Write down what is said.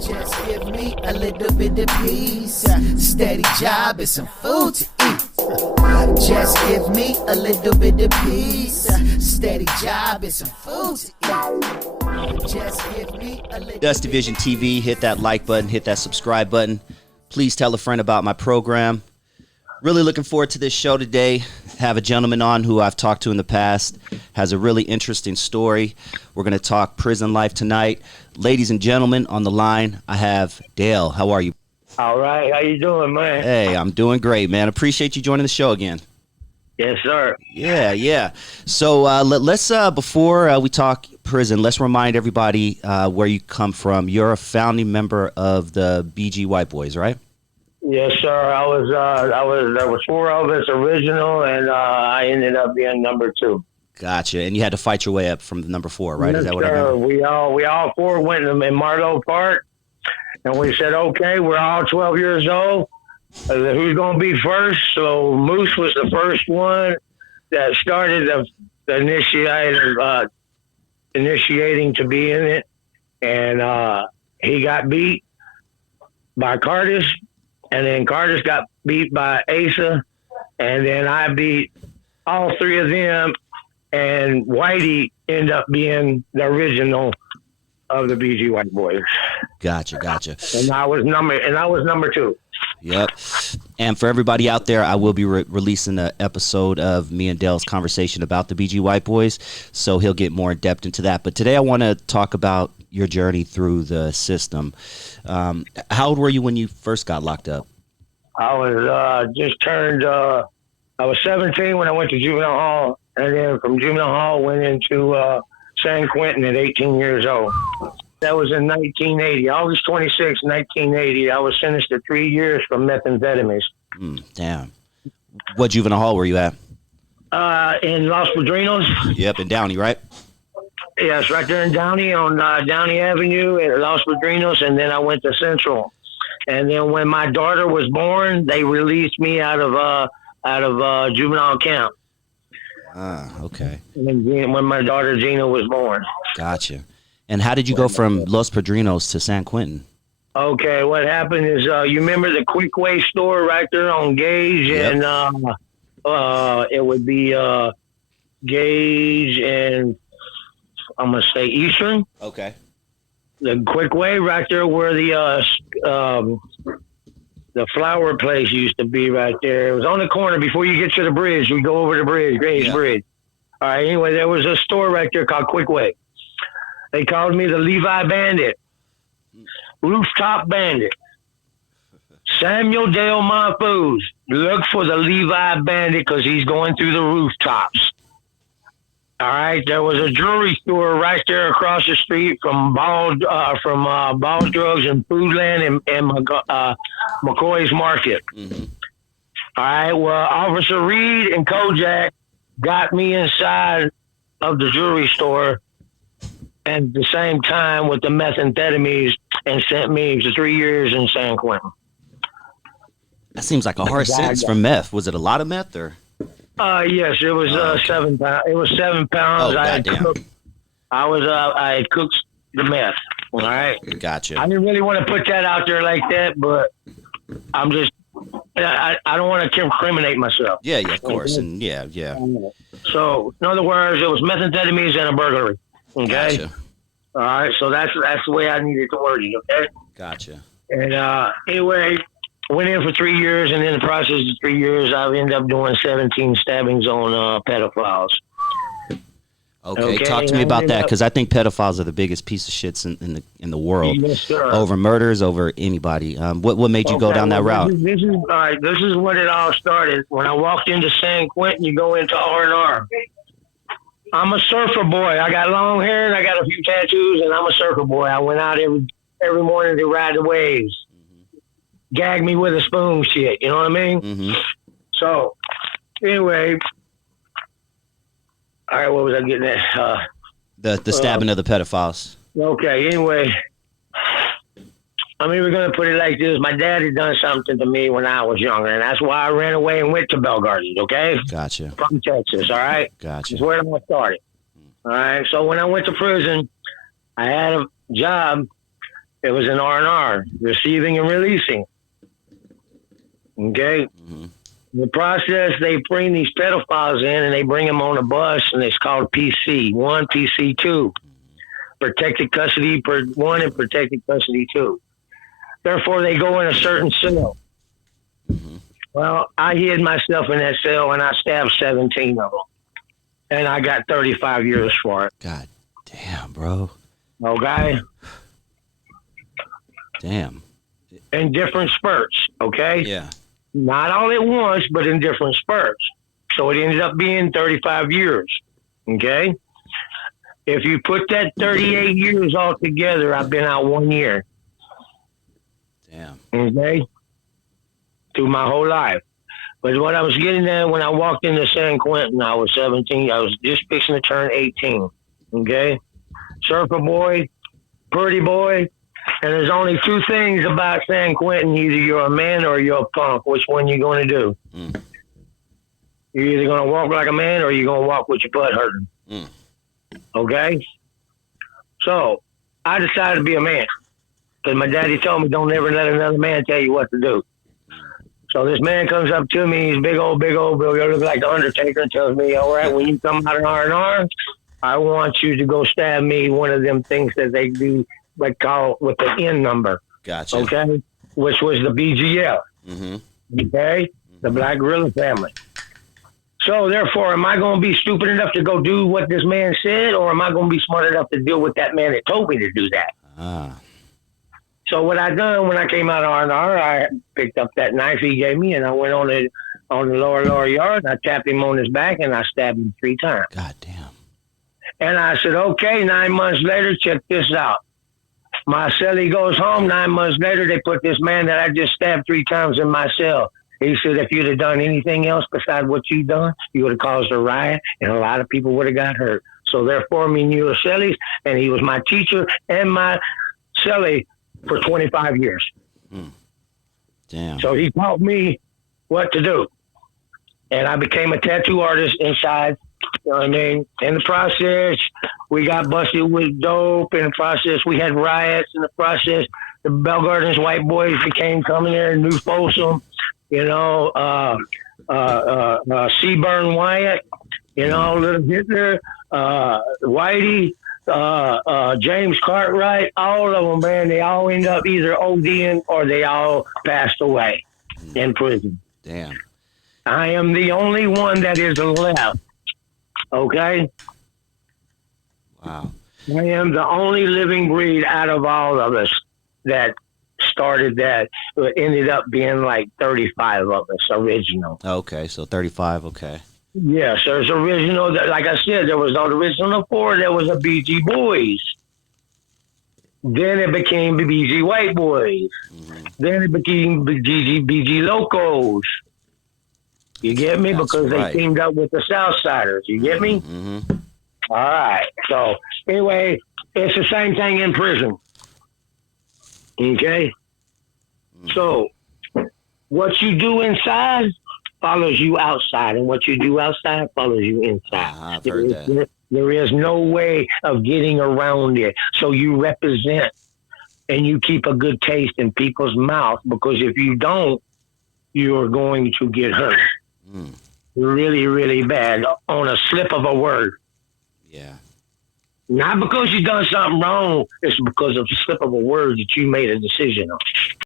Just give me a little bit of peace, steady job and some food to eat. Just give me a little bit of peace, steady job and some food to eat. Just give me a little. Dusty Vision TV, hit that like button, hit that subscribe button. Please tell a friend about my program. Really looking forward to this show today. Have a gentleman on who I've talked to in the past, has a really interesting story. We're going to talk prison life tonight. Ladies and gentlemen, on the line, I have Dale. How are you? All right. How you doing, man? Hey, I'm doing great, man. Appreciate you joining the show again. Yes, sir. Yeah. So let's, before we talk prison, let's remind everybody where you come from. You're a founding member of the BG White Boys, right? Yes, sir. There was four of us original, and I ended up being number two. Gotcha. And you had to fight your way up from the number four, right? Yes, Is that what I sir. remember? We all four went in Marlowe Park, and we said, okay, we're all 12 years old. Who's going to be first? So Moose was the first one that started the initiating to be in it, and he got beat by Curtis. And then Curtis got beat by Asa, and then I beat all three of them, and Whitey ended up being the original of the BG White Boys. Gotcha. And I was number two. Yep. And for everybody out there, I will be releasing an episode of me and Dale's conversation about the BG White Boys, so he'll get more in depth into that. But today I want to talk about your journey through the system. How old were you when you first got locked up? I was just turned. I was 17 when I went to juvenile hall, and then from juvenile hall went into San Quentin at 18 years old. That was in 1980, August 26, 1980. I was sentenced to 3 years for methamphetamines. Damn. What juvenile hall were you at? In Los Padrinos. Yep, in Downey, right? Yes, right there in Downey on Downey Avenue at Los Padrinos, and then I went to Central. And then when my daughter was born, they released me out of juvenile camp. Okay. When my daughter Gina was born. Gotcha. And how did you go from Los Padrinos to San Quentin? Okay, what happened is you remember the Quick Way store right there on Gage, Yep. And it would be Gage and I'm gonna say Eastern. Okay. The Quick Way right there where the flower place used to be right there. It was on the corner before you get to the bridge. We go over the bridge, Grays Bridge. All right, anyway, there was a store right there called Quick Way. They called me the Levi Bandit, Rooftop Bandit. Samuel Dale Monfuz, look for the Levi Bandit because he's going through the rooftops. All right, there was a jewelry store right there across the street from Ball Drugs and Foodland and McCoy's Market. Mm-hmm. All right, well, Officer Reed and Kojak got me inside of the jewelry store at the same time with the methamphetamines and sent me to 3 years in San Quentin. That seems like a harsh sentence for meth. Was it a lot of meth or? Yes, it was 7 pounds. It was 7 pounds. Oh, I had cooked the meth. All right. Gotcha. I didn't really want to put that out there like that, but I'm just. I don't want to incriminate myself. Yeah, of course, okay. And yeah. So, in other words, it was methamphetamines and a burglary. Okay. Gotcha. All right. So that's the way I needed to word it. Okay. Gotcha. And anyway. Went in for 3 years, and in the process of 3 years, I ended up doing 17 stabbings on pedophiles. Okay, talk to me about that, because I think pedophiles are the biggest piece of shits in the world. Yes, sir. Over murders, over anybody. What made you go down that route? This is all right. This is when it all started. When I walked into San Quentin, you go into R&R. I'm a surfer boy. I got long hair and I got a few tattoos, and I'm a surfer boy. I went out every morning to ride the waves. Gag me with a spoon shit, you know what I mean? Mm-hmm. So, anyway, all right, what was I getting at? The stabbing of the pedophiles. Okay, anyway, I mean, we're going to put it like this. My dad had done something to me when I was younger, and that's why I ran away and went to Bell Gardens, okay? Gotcha. From Texas, all right? Gotcha. That's where I started. All right, so when I went to prison, I had a job It was an R&R, receiving and releasing. Okay? Mm-hmm. In the process, they bring these pedophiles in and they bring them on a bus, and it's called PC1, PC2. Protected custody per 1 and protected custody 2. Therefore, they go in a certain cell. Mm-hmm. Well, I hid myself in that cell and I stabbed 17 of them. And I got 35 years for it. God damn, bro. Okay? Damn. In different spurts, okay? Yeah. Not all at once, but in different spurts. So it ended up being 35 years, okay? If you put that 38 years all together, I've been out 1 year. Damn. Okay? Through my whole life. But what I was getting at when I walked into San Quentin, I was 17. I was just fixing to turn 18. Okay? Surfer boy, pretty boy. And there's only two things about San Quentin. Either you're a man or you're a punk. Which one you going to do? Mm. You're either going to walk like a man or you're going to walk with your butt hurting. Mm. Okay? So, I decided to be a man. Because my daddy told me, don't ever let another man tell you what to do. So this man comes up to me. He's big old Bill. You look like the Undertaker, and tells me, all right, when you come out of R&R, I want you to go stab me one of them things that they do, like call with the N number. Gotcha. Okay? Which was the BGL. Mm-hmm. Okay? The Black Gorilla Family. So therefore, am I going to be stupid enough to go do what this man said, or am I going to be smart enough to deal with that man that told me to do that? Ah. So what I done when I came out of R&R, I picked up that knife he gave me, and I went on the lower yard, and I tapped him on his back, and I stabbed him 3 times. God damn. And I said, okay, 9 months later, check this out. My cellie goes home. 9 months later, they put this man that I just stabbed 3 times in my cell. He said, if you'd have done anything else besides what you done, you would have caused a riot, and a lot of people would have got hurt. So therefore, me and you are cellies, and he was my teacher and my cellie for 25 years. Mm. Damn. So he taught me what to do. And I became a tattoo artist inside. You know what I mean? In the process, we got busted with dope. In the process, we had riots. In the process, the Bell Gardens white boys became coming there in New Folsom. You know, Seaburn Wyatt, you know, Little Hitler, Whitey, James Cartwright, all of them, man, they all end up either ODing or they all passed away in prison. Damn. I am the only one that is left. Okay? Wow. I am the only living breed out of all of us that started that. It ended up being like 35 of us original. Okay, so 35, okay. Yes, there's original. Like I said, there was no original 4. There was a BG Boys. Then it became the BG White Boys. Mm-hmm. Then it became BG Locos. You get me? That's because right. They teamed up with the Southsiders. You get me? Mm-hmm. All right. So anyway, it's the same thing in prison. Okay? Mm-hmm. So what you do inside follows you outside, and what you do outside follows you inside. I've heard that. There is no way of getting around it. So you represent and you keep a good taste in people's mouth, because if you don't, you are going to get hurt. Mm. Really, really bad on a slip of a word. Yeah. Not because you done something wrong. It's because of a slip of a word that you made a decision on.